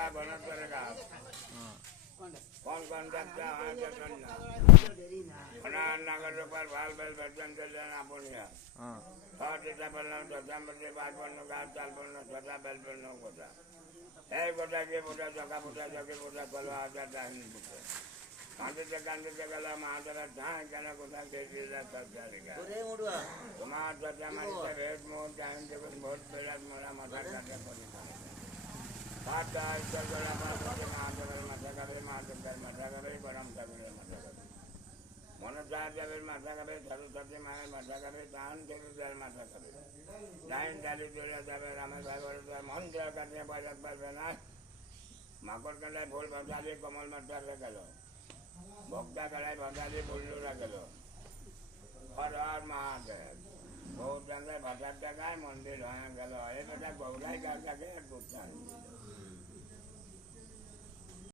का बनत करेगा कौन कौन जाता है जगन्ना बना नगर पर भाल बेल बर्तन चले ना पुनिया हां इतना बनना दसा बजे बाद बनना गाल चाल बनना सदा बेल बनना होता है गोटा के बोटा जगह बोटा जगह बोटा चलो आजा दाहिनी बोटा कांटे जगला महाजरा धान जना गोटा के दिला सब जाएगा अरे मुडवा तुम्हारा जजा मारी का भेद मोहन जान जब बहुत बड़ा मोरा मजा करके पड़ी पाता इधर जरा पाता के महाजरा मजा करे बरम करे मजा करे मन जा जब मजा करे धरु धरती मारे मजा करे दान धरु जल मजा करे लाइन डाली जोड़ा जब राम भाई बोलता मन जल करने बाजत बजना माकोर कलाई फूल बंधाली कमल मत रखलो भक्ता कलाई बंधाली फूल रखलो हर हर महादेव बहुत जंगल भटक गए मंदिर वहाँ गलो ये बेटा गौराई का के गुप्ता